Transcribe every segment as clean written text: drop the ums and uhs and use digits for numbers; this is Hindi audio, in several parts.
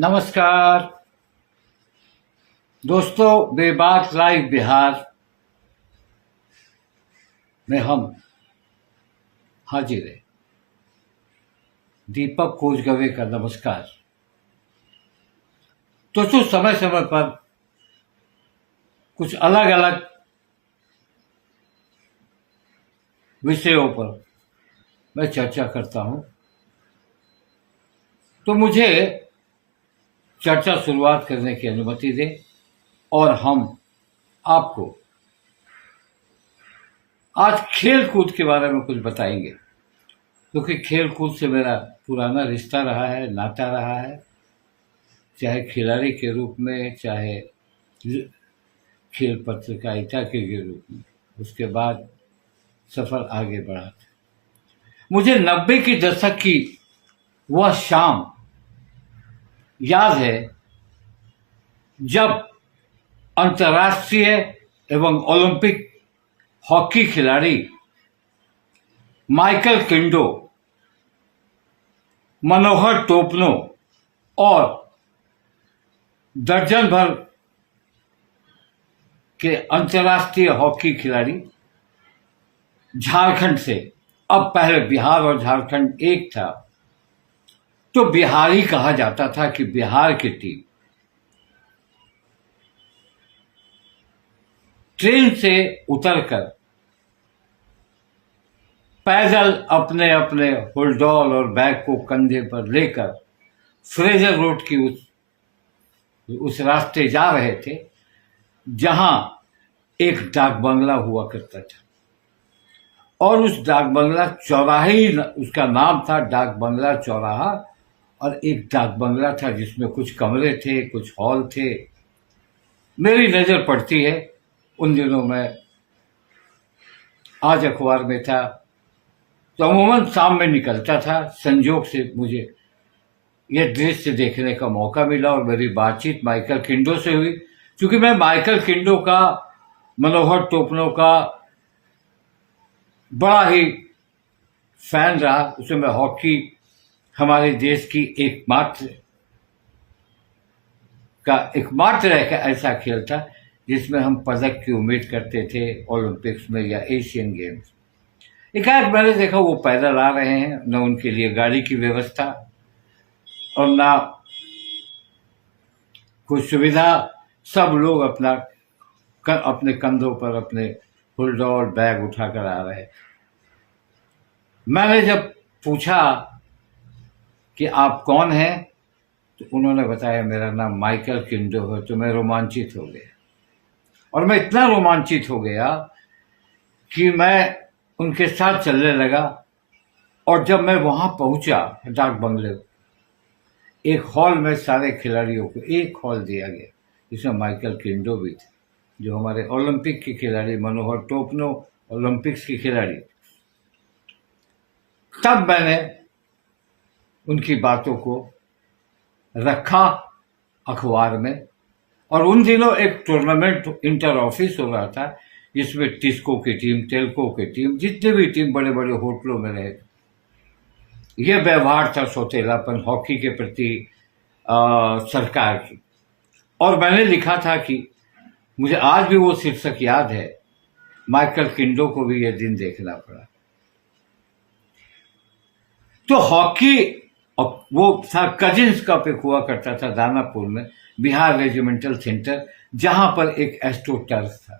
नमस्कार दोस्तों, बेबाक लाइव बिहार में हम हाजिर हैं। दीपक कोचगवे का नमस्कार। दोस्तों, समय समय पर कुछ अलग अलग विषयों पर मैं चर्चा करता हूं, तो मुझे चर्चा शुरुआत करने की अनुमति दें और हम आपको आज खेल कूद के बारे में कुछ बताएंगे, क्योंकि खेल कूद से मेरा पुराना रिश्ता रहा है, नाता रहा है, चाहे खिलाड़ी के रूप में, चाहे खेल पत्रकारिता के रूप में। उसके बाद सफर आगे बढ़ा। मुझे 90 की दशक की वह शाम याद है जब अंतर्राष्ट्रीय एवं ओलंपिक हॉकी खिलाड़ी माइकल किंडो, मनोहर टोपनो और दर्जन भर के अंतर्राष्ट्रीय हॉकी खिलाड़ी झारखंड से, अब पहले बिहार और झारखंड एक था, तो बिहारी कहा जाता था कि बिहार की टीम ट्रेन से उतरकर पैदल अपने अपने हुलडॉल और बैग को कंधे पर लेकर फ्रेजर रोड की उस रास्ते जा रहे थे जहां एक डाक बंगला हुआ करता था, और उस डाक बंगला चौराहे, उसका नाम था डाक बंगला चौराहा, और एक डाक बंगला था जिसमें कुछ कमरे थे, कुछ हॉल थे। मेरी नज़र पड़ती है, उन दिनों में आज अखबार में था, तो अमूमन शाम में निकलता था। संजोग से मुझे यह दृश्य देखने का मौका मिला और मेरी बातचीत माइकल किंडो से हुई। क्योंकि मैं माइकल किंडो का, मनोहर टोपनो का बड़ा ही फैन रहा। उस समय हॉकी हमारे देश की एकमात्र ऐसा खेल था जिसमें हम पदक की उम्मीद करते थे, ओलंपिक्स में या एशियन गेम्स। एकाएक मैंने देखा वो पैदल आ रहे हैं, न उनके लिए गाड़ी की व्यवस्था और ना कुछ सुविधा। सब लोग अपने कंधों पर अपने हुलडॉल बैग उठाकर आ रहे। मैंने जब पूछा कि आप कौन हैं, तो उन्होंने बताया मेरा नाम माइकल किंडो है। तो मैं रोमांचित हो गया, और मैं इतना रोमांचित हो गया कि मैं उनके साथ चलने लगा। और जब मैं वहां पहुंचा डाक बंगले, एक हॉल में सारे खिलाड़ियों को एक हॉल दिया गया जिसमें माइकल किंडो भी थे, जो हमारे ओलंपिक के खिलाड़ी, मनोहर टोपनो ओलंपिक्स के खिलाड़ी। तब मैंने उनकी बातों को रखा अखबार में, और उन दिनों एक टूर्नामेंट इंटर ऑफिस हो रहा था जिसमें टिस्को की टीम, टेल्को की टीम, जितने भी टीम बड़े बड़े होटलों में रहे। यह व्यवहार था सौतेलापन हॉकी के प्रति सरकार की। और मैंने लिखा था कि मुझे आज भी वो शीर्षक याद है, माइकल किंडो को भी यह दिन देखना पड़ा। तो हॉकी, वो था कजिन्स कप एक हुआ करता था दानापुर में, बिहार रेजिमेंटल सेंटर, जहां पर एक एस्ट्रो टर्फ था।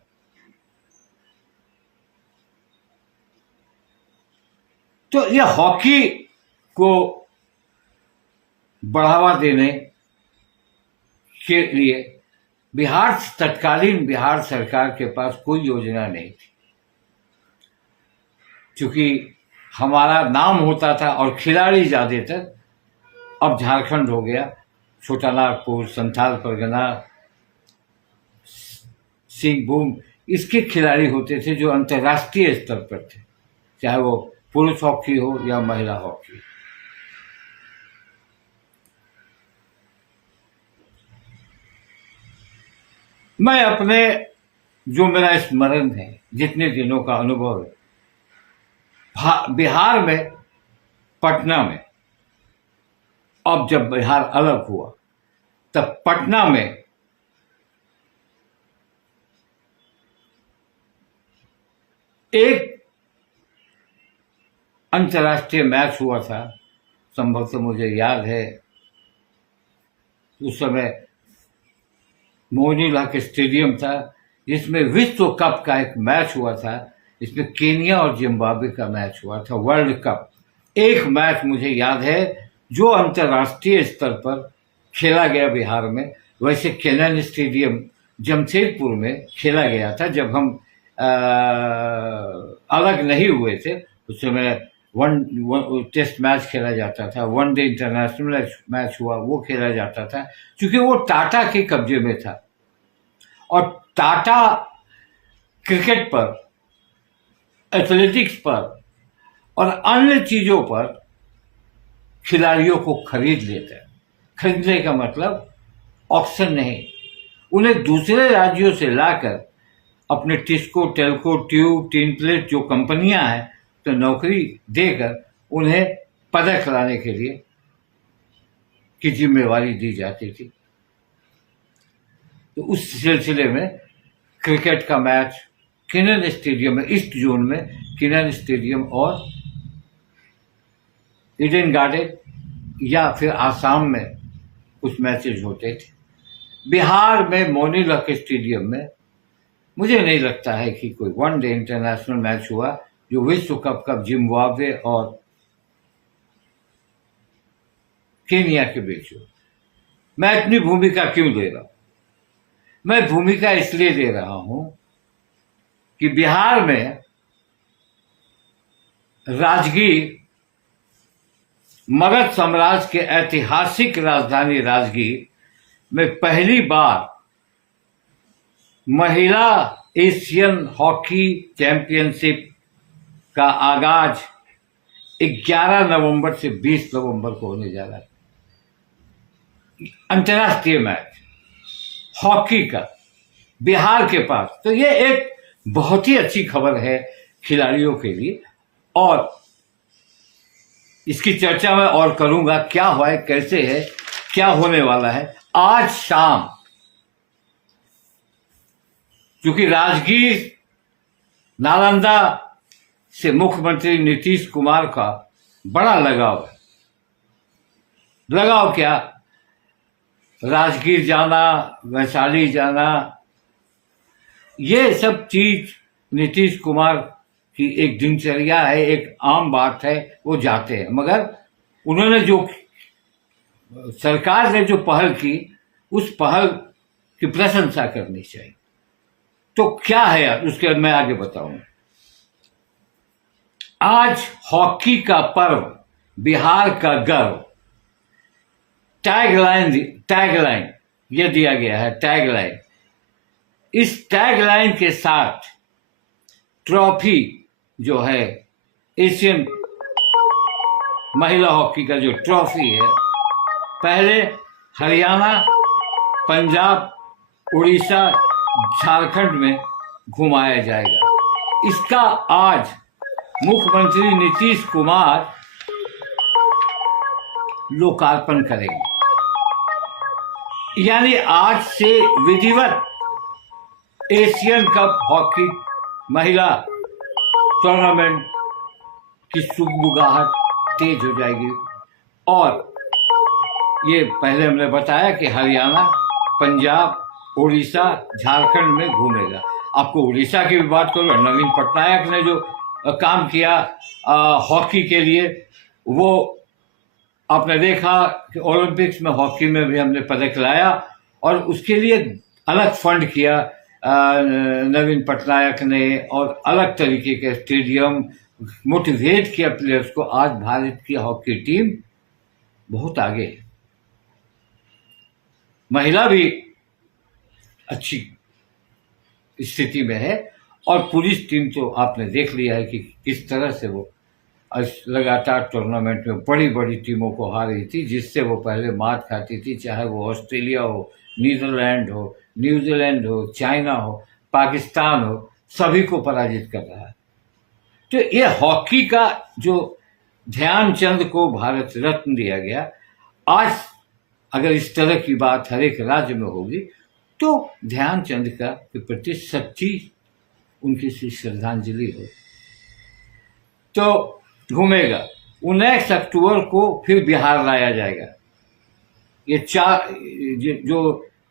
तो यह हॉकी को बढ़ावा देने के लिए तत्कालीन बिहार सरकार के पास कोई योजना नहीं थी। क्योंकि हमारा नाम होता था और खिलाड़ी ज्यादातर, अब झारखंड हो गया, छोटा नागपुर, संथाल परगना, सिंहभूम, इसके खिलाड़ी होते थे जो अंतर्राष्ट्रीय स्तर पर थे, चाहे वो पुरुष हॉकी हो या महिला हॉकी। मैं अपने, जो मेरा स्मरण है, जितने दिनों का अनुभव है, बिहार में, पटना में, अब जब बिहार अलग हुआ तब पटना में एक अंतर्राष्ट्रीय मैच हुआ था, संभवतः मुझे याद है उस समय मोइनुल हक स्टेडियम था, जिसमें विश्व कप का एक मैच हुआ था। इसमें केनिया और जिम्बाब्वे का मैच हुआ था, वर्ल्ड कप। एक मैच मुझे याद है जो अंतर्राष्ट्रीय स्तर पर खेला गया बिहार में। वैसे केनन स्टेडियम जमशेदपुर में खेला गया था जब हम अलग नहीं हुए थे। उस समय टेस्ट मैच खेला जाता था, वनडे इंटरनेशनल मैच हुआ वो खेला जाता था, क्योंकि वो टाटा के कब्जे में था। और टाटा क्रिकेट पर, एथलेटिक्स पर और अन्य चीजों पर खिलाड़ियों को खरीद लेते हैं। खरीदने का मतलब ऑक्शन नहीं, उन्हें दूसरे राज्यों से लाकर अपने TISCO, Telco, tube, tin plate जो कंपनियां हैं तो नौकरी देकर उन्हें पदक लाने के लिए की जिम्मेवारी दी जाती थी। तो उस सिलसिले में क्रिकेट का मैच किनन स्टेडियम में, ईस्ट जोन में किनन स्टेडियम और ईडन गार्डन या फिर आसाम में कुछ मैचेज होते थे। बिहार में मोइनुल हक स्टेडियम में मुझे नहीं लगता है कि कोई वनडे इंटरनेशनल मैच हुआ जो विश्व कप का जिम्बाब्वे और केनिया के बीच हुआ। मैं अपनी भूमिका क्यों दे रहा हूं? मैं भूमिका इसलिए दे रहा हूं कि बिहार में राजगीर, मगध साम्राज्य के ऐतिहासिक राजधानी राजगीर में पहली बार महिला एशियन हॉकी चैंपियनशिप का आगाज 11 नवंबर से 20 नवंबर को होने जा रहा है। अंतर्राष्ट्रीय मैच हॉकी का बिहार के पास, तो ये एक बहुत ही अच्छी खबर है खिलाड़ियों के लिए। और इसकी चर्चा मैं और करूंगा, क्या हुआ है, कैसे है, क्या होने वाला है। आज शाम, क्योंकि राजगीर नालंदा से मुख्यमंत्री नीतीश कुमार का बड़ा लगाव है। लगाव क्या, राजगीर जाना, वैशाली जाना, ये सब चीज नीतीश कुमार की एक दिनचर्या है, एक आम बात है, वो जाते हैं। मगर उन्होंने जो, सरकार ने जो पहल की, उस पहल की प्रशंसा करनी चाहिए। तो क्या है यार, उसके बाद मैं आगे बताऊंगा। आज हॉकी का पर्व, बिहार का गर्व, टैगलाइन ये दिया गया है, टैगलाइन। इस टैगलाइन के साथ ट्रॉफी जो है, एशियन महिला हॉकी का जो ट्रॉफी है, पहले हरियाणा, पंजाब, उड़ीसा, झारखंड में घुमाया जाएगा। इसका आज मुख्यमंत्री नीतीश कुमार लोकार्पण करेंगे। यानी आज से विधिवत एशियन कप हॉकी महिला टूर्नामेंट की सुगबुगाहट तेज हो जाएगी। और ये पहले हमने बताया कि हरियाणा, पंजाब, उड़ीसा, झारखंड में घूमेगा। आपको उड़ीसा की भी बात करूँ, नवीन पटनायक ने जो काम किया हॉकी के लिए, वो आपने देखा कि ओलंपिक्स में हॉकी में भी हमने पदक लाया, और उसके लिए अलग फंड किया नवीन पटनायक ने, और अलग तरीके के स्टेडियम मोटिवेट किया प्लेयर्स को। आज भारत की हॉकी टीम बहुत आगे है, महिला भी अच्छी स्थिति में है, और पुरुष टीम तो आपने देख लिया है कि किस तरह से वो लगातार टूर्नामेंट में बड़ी बड़ी टीमों को हार रही थी, जिससे वो पहले मात खाती थी, चाहे वो ऑस्ट्रेलिया हो, नीदरलैंड हो, न्यूजीलैंड हो, चाइना हो, पाकिस्तान हो, सभी को पराजित कर रहा है। तो ये हॉकी का जो ध्यानचंद को भारत रत्न दिया गया, आज अगर इस तरह की बात हर एक राज्य में होगी तो ध्यानचंद का के प्रति सच्ची उनकी श्रद्धांजलि हो। तो घूमेगा 19 अक्टूबर को फिर बिहार लाया जाएगा। ये जो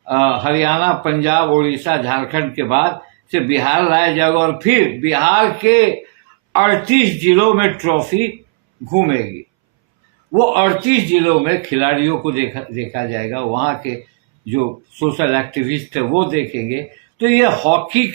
हरियाणा, पंजाब, उड़ीसा, झारखंड के बाद से बिहार लाया जाएगा और फिर बिहार के 38 जिलों में ट्रॉफी घूमेगी। वो 38 जिलों में खिलाड़ियों को देखा जाएगा, वहाँ के जो सोशल एक्टिविस्ट है वो देखेंगे। तो ये हॉकी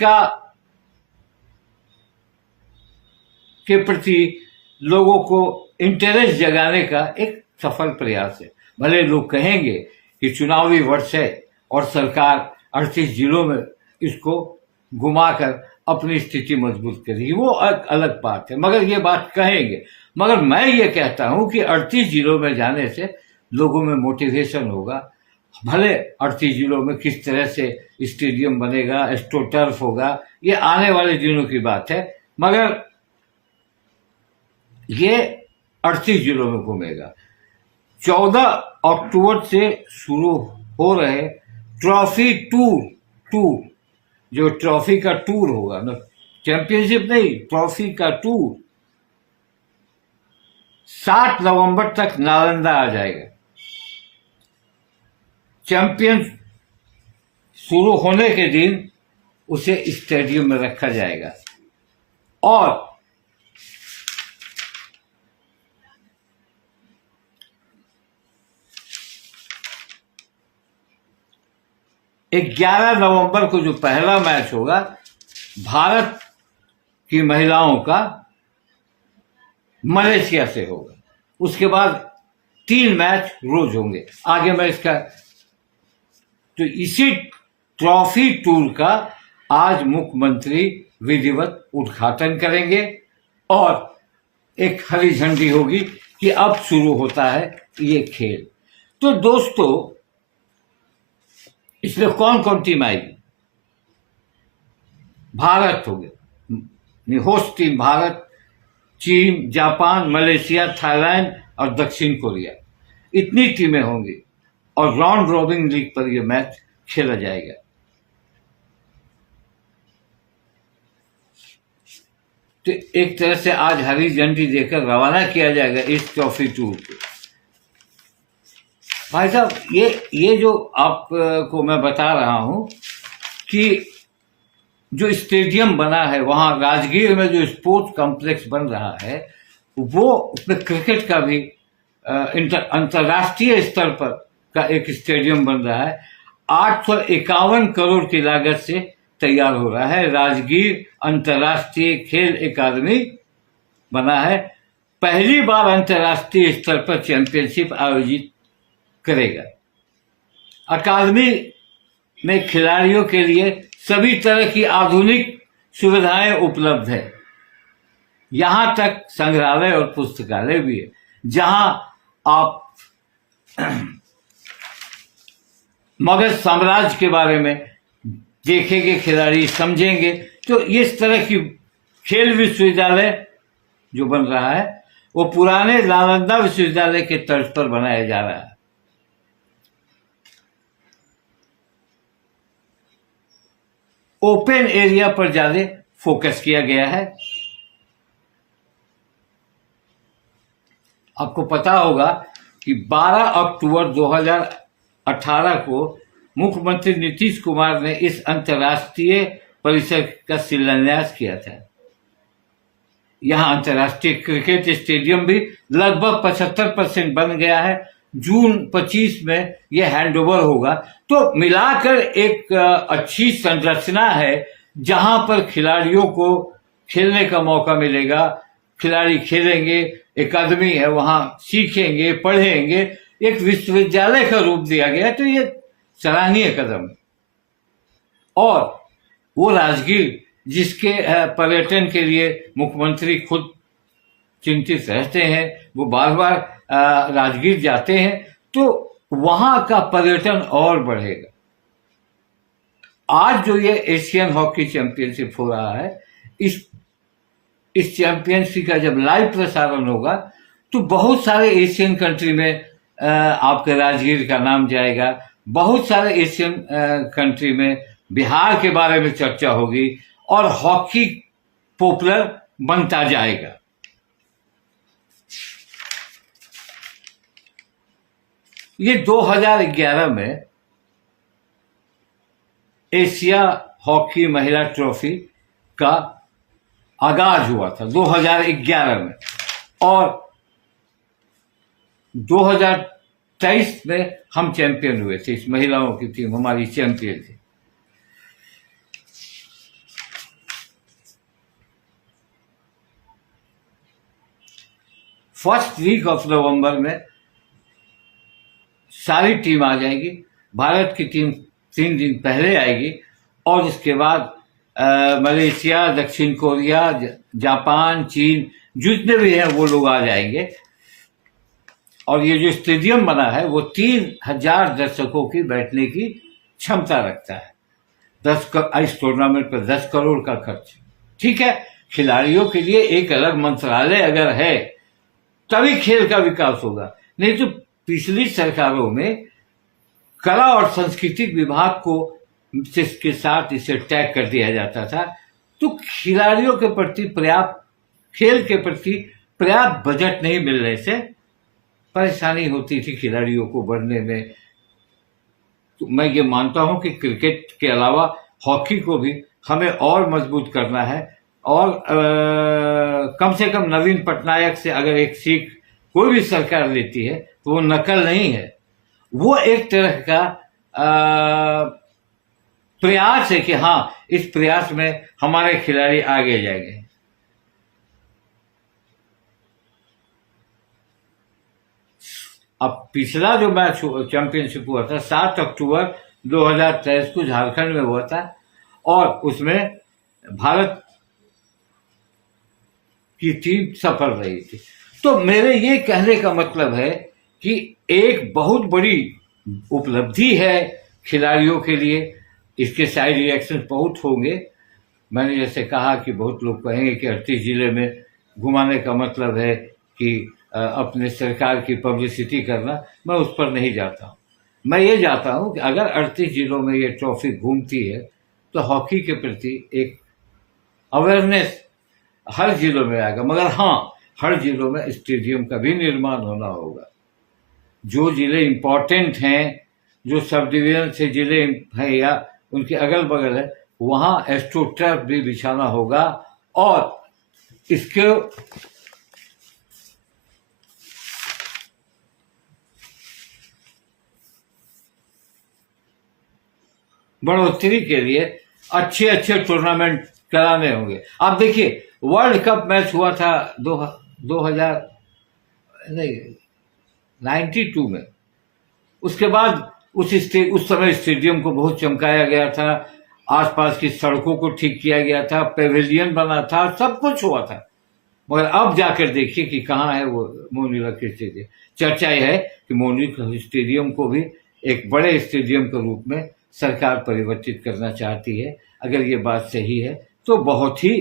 के प्रति लोगों को इंटरेस्ट जगाने का एक सफल प्रयास है। भले लोग कहेंगे कि चुनावी वर्ष है और सरकार 38 जिलों में इसको घुमाकर अपनी स्थिति मजबूत करेगी, वो अलग बात है, मगर ये बात कहेंगे। मगर मैं ये कहता हूं कि 38 जिलों में जाने से लोगों में मोटिवेशन होगा। भले 38 जिलों में किस तरह से स्टेडियम बनेगा, एस्ट्रोटर्फ होगा, ये आने वाले दिनों की बात है, मगर ये 38 जिलों में घूमेगा। 14 अक्टूबर से शुरू हो रहे ट्रॉफी टूर, जो ट्रॉफी का टूर होगा ना, चैंपियनशिप नहीं, ट्रॉफी का टूर 7 नवंबर तक नालंदा आ जाएगा। चैंपियन शुरू होने के दिन उसे स्टेडियम में रखा जाएगा और 11 नवंबर को जो पहला मैच होगा भारत की महिलाओं का मलेशिया से होगा। उसके बाद 3 मैच रोज होंगे। आगे मैं इसका तो इसी ट्रॉफी टूर का आज मुख्यमंत्री विधिवत उद्घाटन करेंगे और एक हरी झंडी होगी कि अब शुरू होता है ये खेल। तो दोस्तों, इसमें कौन कौन टीम आएगी? भारत हो गया, होस्ट टीम भारत, चीन, जापान, मलेशिया, थाईलैंड और दक्षिण कोरिया, इतनी टीमें होंगी और राउंड रॉबिन लीग पर यह मैच खेला जाएगा। तो एक तरह से आज हरी झंडी देकर रवाना किया जाएगा इस ट्रॉफी टूर को। भाई साहब, ये जो आपको मैं बता रहा हूं कि जो स्टेडियम बना है वहां राजगीर में, जो स्पोर्ट्स कॉम्प्लेक्स बन रहा है, वो उसमें क्रिकेट का भी अंतर्राष्ट्रीय स्तर पर का एक स्टेडियम बन रहा है। 851 करोड़ की लागत से तैयार हो रहा है। राजगीर अंतर्राष्ट्रीय खेल अकादमी बना है, पहली बार अंतर्राष्ट्रीय स्तर पर चैंपियनशिप आयोजित करेगा। अकादमी में खिलाड़ियों के लिए सभी तरह की आधुनिक सुविधाएं उपलब्ध है। यहां तक संग्रहालय और पुस्तकालय भी है, जहां आप मगध साम्राज्य के बारे में देखेंगे, खिलाड़ी समझेंगे। तो इस तरह की खेल विश्वविद्यालय जो बन रहा है वो पुराने नालंदा विश्वविद्यालय के तर्ज पर बनाया जा रहा है। ओपन एरिया पर ज्यादा फोकस किया गया है। आपको पता होगा कि 12 अक्टूबर 2018 को मुख्यमंत्री नीतीश कुमार ने इस अंतर्राष्ट्रीय परिसर का शिलान्यास किया था। यहां अंतर्राष्ट्रीय क्रिकेट स्टेडियम भी लगभग 75% बन गया है। जून 25 में यह हैंडओवर होगा। तो मिलाकर एक अच्छी संरचना है जहां पर खिलाड़ियों को खेलने का मौका मिलेगा। खिलाड़ी खेलेंगे, अकादमी है, वहां सीखेंगे, पढ़ेंगे, एक विश्वविद्यालय का रूप दिया गया। तो ये सराहनीय कदम है। और वो राजगीर जिसके पर्यटन के लिए मुख्यमंत्री खुद चिंतित रहते हैं, वो बार बार राजगीर जाते हैं, तो वहां का पर्यटन और बढ़ेगा। आज जो ये एशियन हॉकी चैंपियनशिप हो रहा है, इस चैंपियनशिप का जब लाइव प्रसारण होगा तो बहुत सारे एशियन कंट्री में आपके राजगीर का नाम जाएगा, बहुत सारे एशियन कंट्री में बिहार के बारे में चर्चा होगी और हॉकी पॉपुलर बनता जाएगा। ये 2011 में एशिया हॉकी महिला ट्रॉफी का आगाज हुआ था 2011 में, और 2023 में हम चैंपियन हुए थे। इस महिलाओं की टीम हमारी चैंपियन थी। फर्स्ट वीक ऑफ नवंबर में सारी टीम आ जाएगी। भारत की टीम 3 दिन पहले आएगी और इसके बाद मलेशिया, दक्षिण कोरिया, जापान, चीन, जितने भी हैं वो लोग आ जाएंगे। और ये जो स्टेडियम बना है वो 3000 दर्शकों की बैठने की क्षमता रखता है। इस टूर्नामेंट पर 10 करोड़ का खर्च। ठीक है, खिलाड़ियों के लिए एक अलग मंत्रालय अगर है तभी खेल का विकास होगा, नहीं तो पिछली सरकारों में कला और सांस्कृतिक विभाग को के साथ इसे टैग कर दिया जाता था, तो खिलाड़ियों के प्रति पर्याप्त, खेल के प्रति पर्याप्त बजट नहीं मिलने से परेशानी होती थी खिलाड़ियों को बढ़ने में। तो मैं ये मानता हूं कि क्रिकेट के अलावा हॉकी को भी हमें और मजबूत करना है, और कम से कम नवीन पटनायक से अगर एक सीख कोई भी सरकार लेती है तो वो नकल नहीं है, वो एक तरह का प्रयास है कि हाँ, इस प्रयास में हमारे खिलाड़ी आगे जाएंगे। अब पिछला जो मैच चैंपियनशिप हुआ था 7 अक्टूबर 2023 को झारखंड में हुआ था, और उसमें भारत की टीम सफल रही थी। तो मेरे ये कहने का मतलब है कि एक बहुत बड़ी उपलब्धि है खिलाड़ियों के लिए। इसके साइड रिएक्शन बहुत होंगे। मैंने जैसे कहा कि बहुत लोग कहेंगे कि 38 जिले में घुमाने का मतलब है कि अपने सरकार की पब्लिसिटी करना। मैं उस पर नहीं जाता हूँ। मैं ये जाता हूँ कि अगर 38 जिलों में ये ट्रॉफी घूमती है तो हॉकी के प्रति एक अवेयरनेस हर जिलों में आएगा। मगर हाँ, हर जिलों में स्टेडियम का भी निर्माण होना होगा। जो जिले इम्पोर्टेंट हैं, जो सब डिवीजन से जिले हैं या उनके अगल बगल है, वहाँ एस्ट्रोटर्फ भी बिछाना होगा, और इसके बढ़ोतरी के लिए अच्छे अच्छे टूर्नामेंट कराने होंगे। आप देखिए, वर्ल्ड कप मैच हुआ था 92 में। उसके बाद उस समय स्टेडियम को बहुत चमकाया गया था, आसपास की सड़कों को ठीक किया गया था, पेविलियन बना था, सब कुछ हुआ था। मगर अब जाकर देखिए कि कहाँ है वो मोनी लकी स्टेडियम। चर्चा यह है कि मोनी स्टेडियम को भी एक बड़े स्टेडियम के रूप में सरकार परिवर्तित करना चाहती है। अगर ये बात सही है तो बहुत ही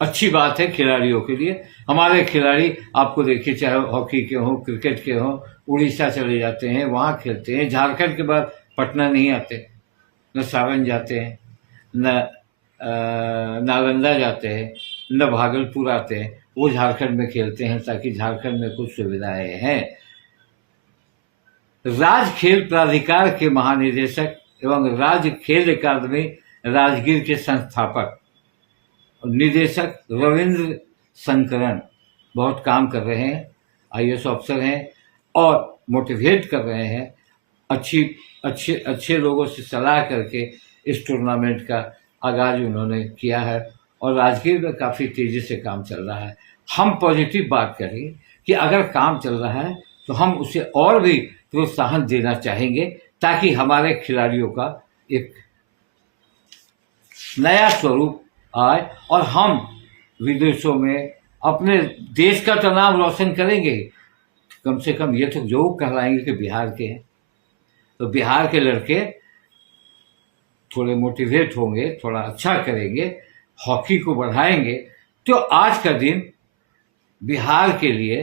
अच्छी बात है खिलाड़ियों के लिए। हमारे खिलाड़ी आपको देखिए, चाहे हॉकी के हों, क्रिकेट के हों, उड़ीसा चले जाते हैं, वहाँ खेलते हैं। झारखंड के बाद पटना नहीं आते, न सावन जाते हैं, न नालंदा जाते हैं, न भागलपुर आते हैं। वो झारखंड में खेलते हैं ताकि झारखंड में कुछ सुविधाएं हैं। राज्य खेल प्राधिकार के महानिदेशक एवं राज्य खेल अकादमी राजगीर के संस्थापक निदेशक रविंद्र शंकरन बहुत काम कर रहे हैं, IAS अफसर हैं और मोटिवेट कर रहे हैं। अच्छे लोगों से सलाह करके इस टूर्नामेंट का आगाज उन्होंने किया है और राजगीर में काफ़ी तेज़ी से काम चल रहा है। हम पॉजिटिव बात करेंगे कि अगर काम चल रहा है तो हम उसे और भी प्रोत्साहन देना चाहेंगे ताकि हमारे खिलाड़ियों का एक नया स्वरूप आए और हम विदेशों में अपने देश का तो नाम रोशन करेंगे, कम से कम ये तो जरूर कहलाएंगे कि बिहार के हैं। तो बिहार के लड़के थोड़े मोटिवेट होंगे, थोड़ा अच्छा करेंगे, हॉकी को बढ़ाएंगे तो आज का दिन बिहार के लिए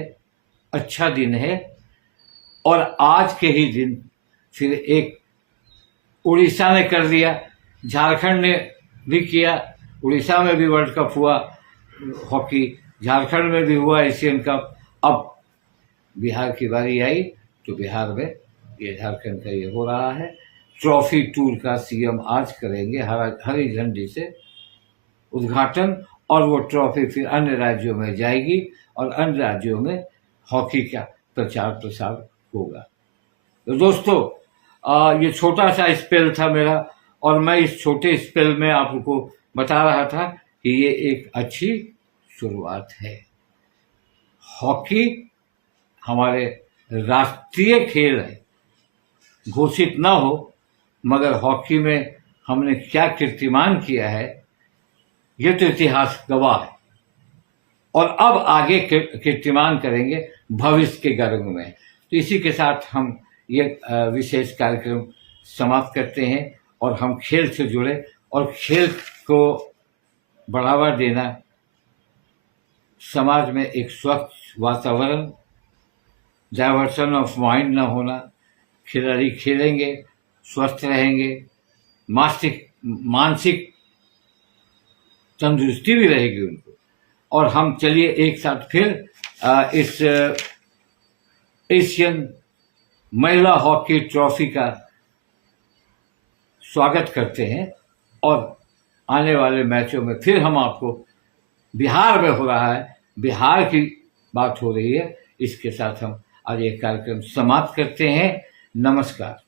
अच्छा दिन है। और आज के ही दिन फिर एक उड़ीसा ने कर दिया, झारखंड ने भी किया। उड़ीसा में भी वर्ल्ड कप हुआ हॉकी, झारखंड में भी हुआ एशियन कप। अब बिहार की बारी आई तो बिहार में ये झारखंड का ये हो रहा है। ट्रॉफी टूर का सीएम आज करेंगे हरी झंडी से उद्घाटन, और वो ट्रॉफी फिर अन्य राज्यों में जाएगी और अन्य राज्यों में हॉकी का प्रचार प्रसार होगा। तो दोस्तों, ये छोटा सा स्पेल था मेरा, और मैं इस छोटे स्पेल में आपको बता रहा था कि ये एक अच्छी शुरुआत है। हॉकी हमारे राष्ट्रीय खेल है, घोषित ना हो, मगर हॉकी में हमने क्या कीर्तिमान किया है ये तो इतिहास गवाह है, और अब आगे कीर्तिमान करेंगे भविष्य के गर्भ में। तो इसी के साथ हम ये विशेष कार्यक्रम समाप्त करते हैं, और हम खेल से जुड़े और खेल को बढ़ावा देना, समाज में एक स्वच्छ वातावरण, डाइवर्सन ऑफ माइंड ना होना, खिलाड़ी खेलेंगे, स्वस्थ रहेंगे, मानसिक तंदुरुस्ती भी रहेगी उनको। और हम चलिए एक साथ फिर इस एशियन महिला हॉकी ट्रॉफी का स्वागत करते हैं, और आने वाले मैचों में फिर हम आपको, बिहार में हो रहा है, बिहार की बात हो रही है, इसके साथ हम आज ये कार्यक्रम समाप्त करते हैं। नमस्कार।